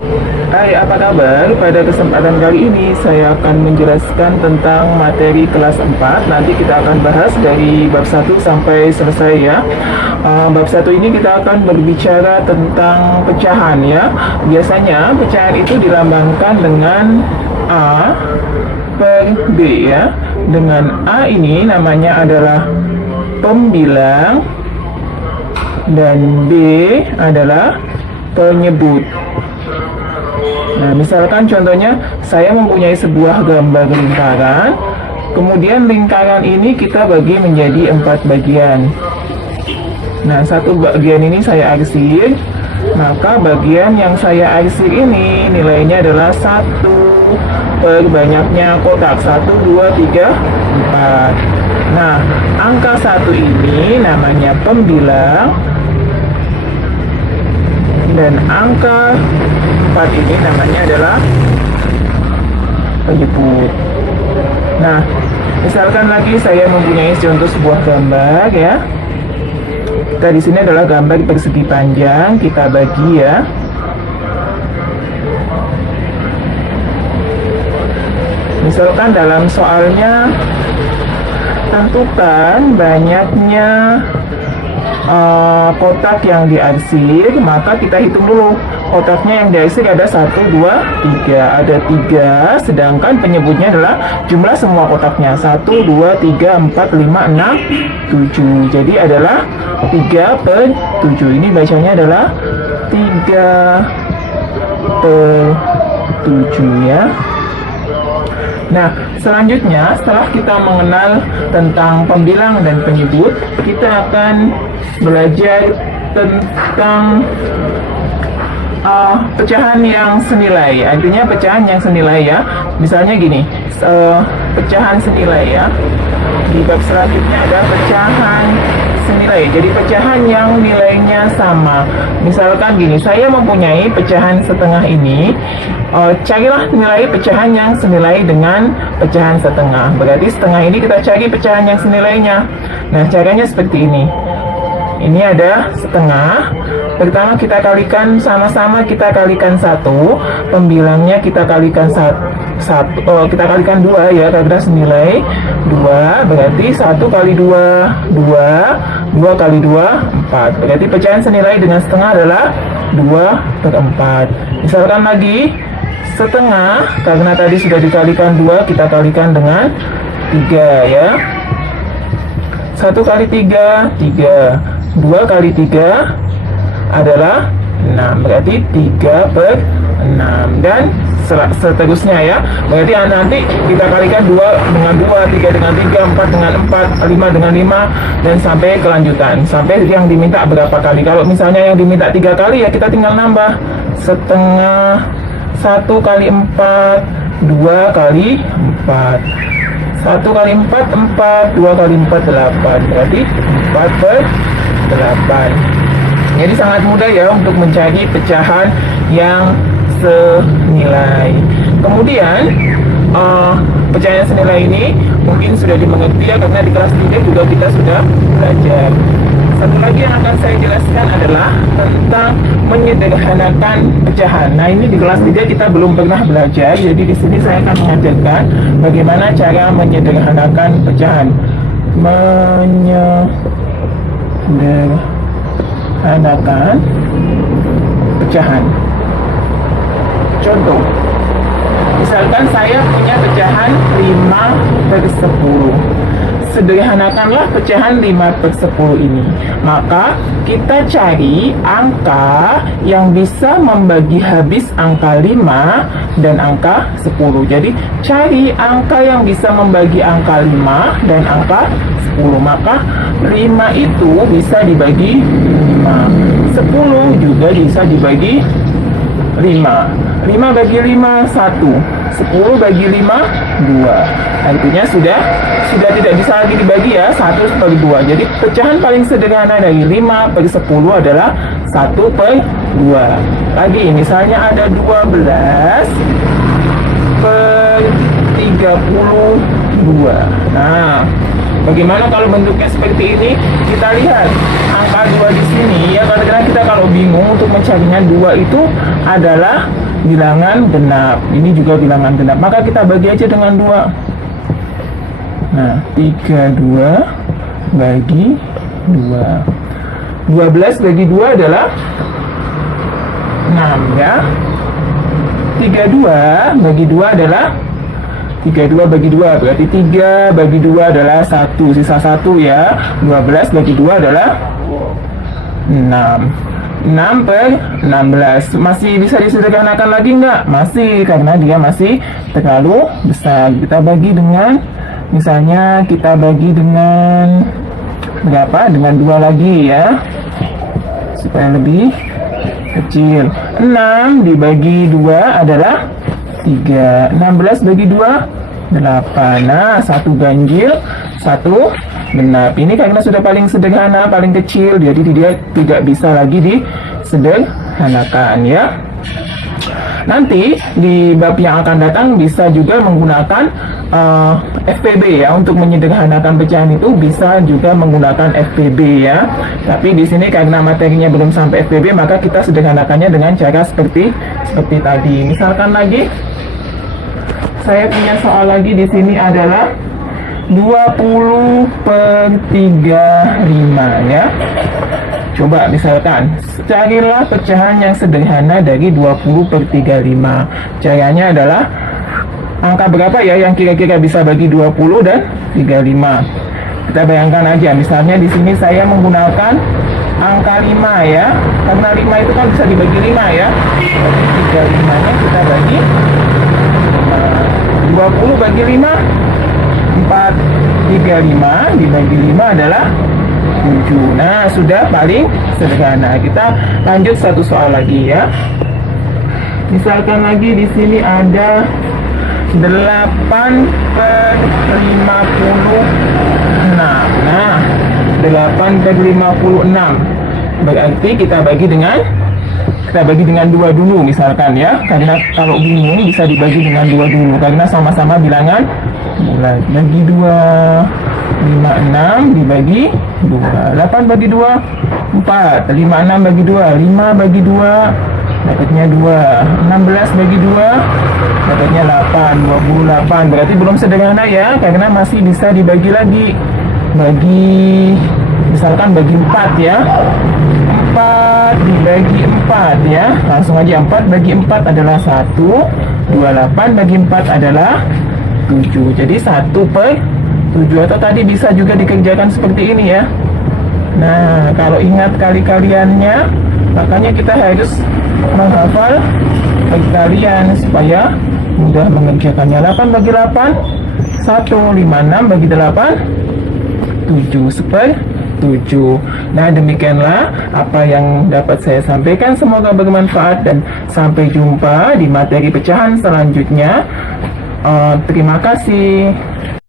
Hai, apa kabar? Pada kesempatan kali ini saya akan menjelaskan tentang materi kelas 4. Nanti kita akan bahas dari bab 1 sampai selesai ya. Bab 1 ini kita akan berbicara tentang pecahan ya. Biasanya pecahan itu dilambangkan dengan A per B ya. Dengan A ini namanya adalah pembilang dan B adalah penyebut. Nah, misalkan contohnya saya mempunyai sebuah gambar lingkaran, kemudian lingkaran ini kita bagi menjadi 4 bagian. Nah, satu bagian ini saya arsir, maka bagian yang saya arsir ini nilainya adalah 1 per banyaknya kotak 1, 2, 3, 4. Nah, angka 1 ini namanya pembilang dan angka 4 ini namanya adalah penyebut. Nah, misalkan lagi saya mempunyai contoh sebuah gambar ya. Kita di sini adalah gambar persegi panjang, kita bagi ya. Misalkan dalam soalnya tentukan banyaknya kotak yang diarsir, maka kita hitung dulu kotaknya yang diarsir ada 1, 2, 3, ada 3, sedangkan penyebutnya adalah jumlah semua kotaknya 1, 2, 3, 4, 5, 6, 7. Jadi adalah 3 per 7. Ini bacanya adalah 3 per 7 ya. Nah, selanjutnya setelah kita mengenal tentang pembilang dan penyebut, kita akan belajar tentang pecahan yang senilai. Artinya pecahan yang senilai ya. Misalnya gini, pecahan senilai ya. Di bab selanjutnya ada pecahan senilai. Jadi pecahan yang nilainya sama. Misalkan gini, saya mempunyai pecahan setengah ini. Carilah nilai pecahan yang senilai dengan pecahan setengah. Berarti setengah ini kita cari pecahan yang senilainya. Nah, caranya seperti ini. Ini ada setengah. Pertama kita kalikan, sama-sama kita kalikan 1. Pembilangnya kita kalikan 1. Kita kalikan 2 ya, karena senilai 2. Berarti 1 kali 2, 2. 2 kali 2, 4. Berarti pecahan senilai dengan setengah adalah 2 per 4. Misalkan lagi setengah, karena tadi sudah dikalikan 2, kita kalikan dengan 3 ya. 1 kali 3, 3. 2 kali 3 adalah 6. Berarti 3 per 6. Dan seterusnya ya. Berarti nanti kita kalikan 2 dengan 2, 3 dengan 3, 4 dengan 4, 5 dengan 5, dan sampai kelanjutan. Sampai yang diminta berapa kali. Kalau misalnya yang diminta 3 kali ya kita tinggal nambah. Setengah 1 kali 4, 2 kali 4. 1 kali 4, 4. 2 kali 4, 8. Berarti 4 per 8. Jadi sangat mudah ya untuk mencari pecahan yang senilai. Kemudian pecahan senilai ini mungkin sudah dimengerti ya, karena di kelas 3 juga kita sudah belajar. Satu lagi yang akan saya jelaskan adalah tentang menyederhanakan pecahan. Nah, ini di kelas 3 kita belum pernah belajar, jadi di sini saya akan mengajarkan bagaimana cara menyederhanakan pecahan. Menyederhanakan pecahan. Contoh, misalkan saya punya pecahan 5 per 10. Sederhanakanlah pecahan 5 per 10 ini. Maka kita cari angka yang bisa membagi habis angka 5 dan angka 10. Jadi cari angka yang bisa membagi angka 5 dan angka 10. Maka 5 itu bisa dibagi 5. 10 juga bisa dibagi 5. 5 bagi 5, 1. 10 bagi 5, 2. Artinya sudah tidak bisa lagi dibagi ya, 1 per 2. Jadi pecahan paling sederhana dari 5 per 10 adalah 1 per 2. Lagi misalnya ada 12 per 32. Nah, bagaimana kalau bentuknya seperti ini? Kita lihat angka 2 di sini ya, karena kita kalau bingung untuk mencarinya, 2 itu adalah bilangan genap. Ini juga bilangan genap. Maka kita bagi aja dengan 2. Nah, 32 bagi 2. 12 bagi 2 adalah 6 ya. 32 bagi 2 adalah 32 bagi 2 berarti 3 bagi 2 adalah 1, sisa 1 ya. 12 bagi 2 adalah 6. 6 per 16. Masih bisa disederhanakan lagi nggak? Masih, karena dia masih terlalu besar. Kita bagi dengan, misalnya kita bagi dengan berapa? Dengan 2 lagi ya, supaya lebih kecil. 6 dibagi 2 adalah 3. 16 bagi 2 8. Nah, 1 ganjil, 1 genap. Ini karena sudah paling sederhana, paling kecil, jadi dia tidak bisa lagi disederhanakan ya. Nanti di bab yang akan datang bisa juga menggunakan FPB ya, untuk menyederhanakan pecahan itu bisa juga menggunakan FPB ya. Tapi di sini karena materinya belum sampai FPB, maka kita sederhanakannya dengan cara seperti tadi. Misalkan lagi, saya punya soal lagi di sini adalah 20 per 35 ya. Coba misalkan, carilah pecahan yang sederhana dari 20 per 35. Caranya adalah, angka berapa ya yang kira-kira bisa bagi 20 dan 35? Kita bayangkan aja, misalnya di sini saya menggunakan angka 5 ya. Karena 5 itu kan bisa dibagi 5 ya. Jadi 35-nya kita bagi 20 bagi 5 4. 35 dibagi 5 adalah 7. Nah, sudah paling sederhana. Kita lanjut satu soal lagi ya. Misalkan lagi di sini ada 8 per 56. Nah, 8 per 56 berarti kita bagi dengan 2 dulu misalkan ya. Karena kalau bingung bisa dibagi dengan 2 dulu, karena sama-sama bilangan bulat. Bagi 2, 56 dibagi 2. 8 bagi 2 4. 56 bagi 2 5 bagi 2 dapatnya 2. 16 bagi 2 dapatnya 8. 28. Berarti belum sederhana ya, karena masih bisa dibagi lagi. Misalkan bagi 4 ya. 4 dibagi 4 ya. Langsung aja, 4 bagi 4 adalah 1. 28 bagi 4 adalah 7. Jadi 1 per 7. Atau tadi bisa juga dikerjakan seperti ini ya. Nah, kalau ingat kali-kaliannya, makanya kita harus menghafal kali-kalian supaya mudah mengerjakannya. 8 bagi 8 1. 56 bagi 8 7 per 7. Nah, demikianlah apa yang dapat saya sampaikan. Semoga bermanfaat dan sampai jumpa di materi pecahan selanjutnya. Terima kasih.